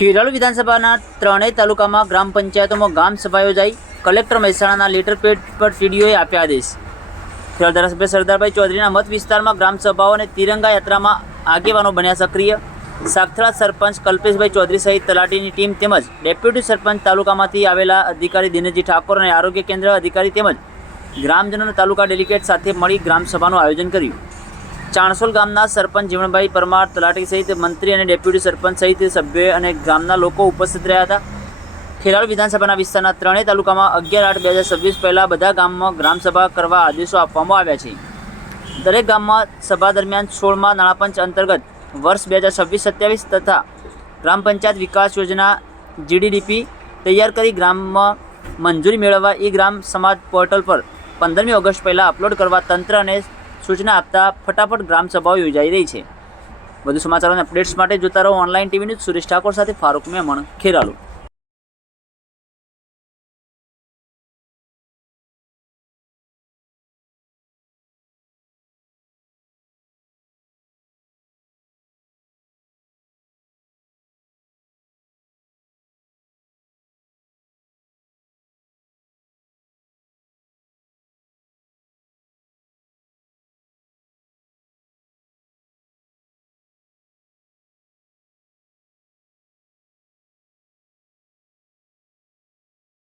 ખેરાલુ વિધાનસભાના ત્રણેય તાલુકામાં ગ્રામ પંચાયતોમાં ગ્રામ સભા યોજાઈ. કલેક્ટર મહેસાણાના લેટર પેડ પર ટીડીઓએ આપ્યા આદેશ. ખેરાલુ ધારાસભ્ય સરદારભાઈ ચૌધરીના મત વિસ્તારમાં ગ્રામ સભાઓ અને તિરંગા યાત્રામાં આગેવાનો બન્યા સક્રિય. સાગથરા સરપંચ કલ્પેશભાઈ ચૌધરી સહિત તલાટીની ટીમ તેમજ ડેપ્યુટી સરપંચ તાલુકામાંથી આવેલા અધિકારી દિનેશજી ઠાકોર અને આરોગ્ય કેન્દ્ર અધિકારી તેમજ ગ્રામજનોના તાલુકા ડેલિગેટ સાથે મળી ગ્રામ સભાનું આયોજન કર્યું. ચાણસોલ ગામના સરપંચ જીવણભાઈ પરમાર, તલાટી સહિત મંત્રી અને ડેપ્યુટી સરપંચ સહિત સભ્યો અને ગામના લોકો ઉપસ્થિત રહ્યા હતા. ખેરાલુ વિધાનસભાના વિસ્તારના ત્રણેય તાલુકામાં 11/8/2026 પહેલાં બધા ગામમાં ગ્રામસભા કરવા આદેશો આપવામાં આવ્યા છે. દરેક ગામમાં સભા દરમિયાન 16મા નાણાપંચ અંતર્ગત વર્ષ 2026-27 તથા ગ્રામ પંચાયત વિકાસ યોજના GDDP તૈયાર કરી ગ્રામમાં મંજૂરી મેળવવા ગ્રામ સમાજ પોર્ટલ પર 15મી ઓગસ્ટ પહેલાં અપલોડ કરવા તંત્ર અને સૂચના આપતા ફટાફટ ગ્રામ સભાઓ યોજાઈ રહી છે. વધુ સમાચારો અને અપડેટ્સ માટે જોતા રહો online TV news. Suresh Thakor સાથે ફારૂક મેમણ, ખેરાલુ.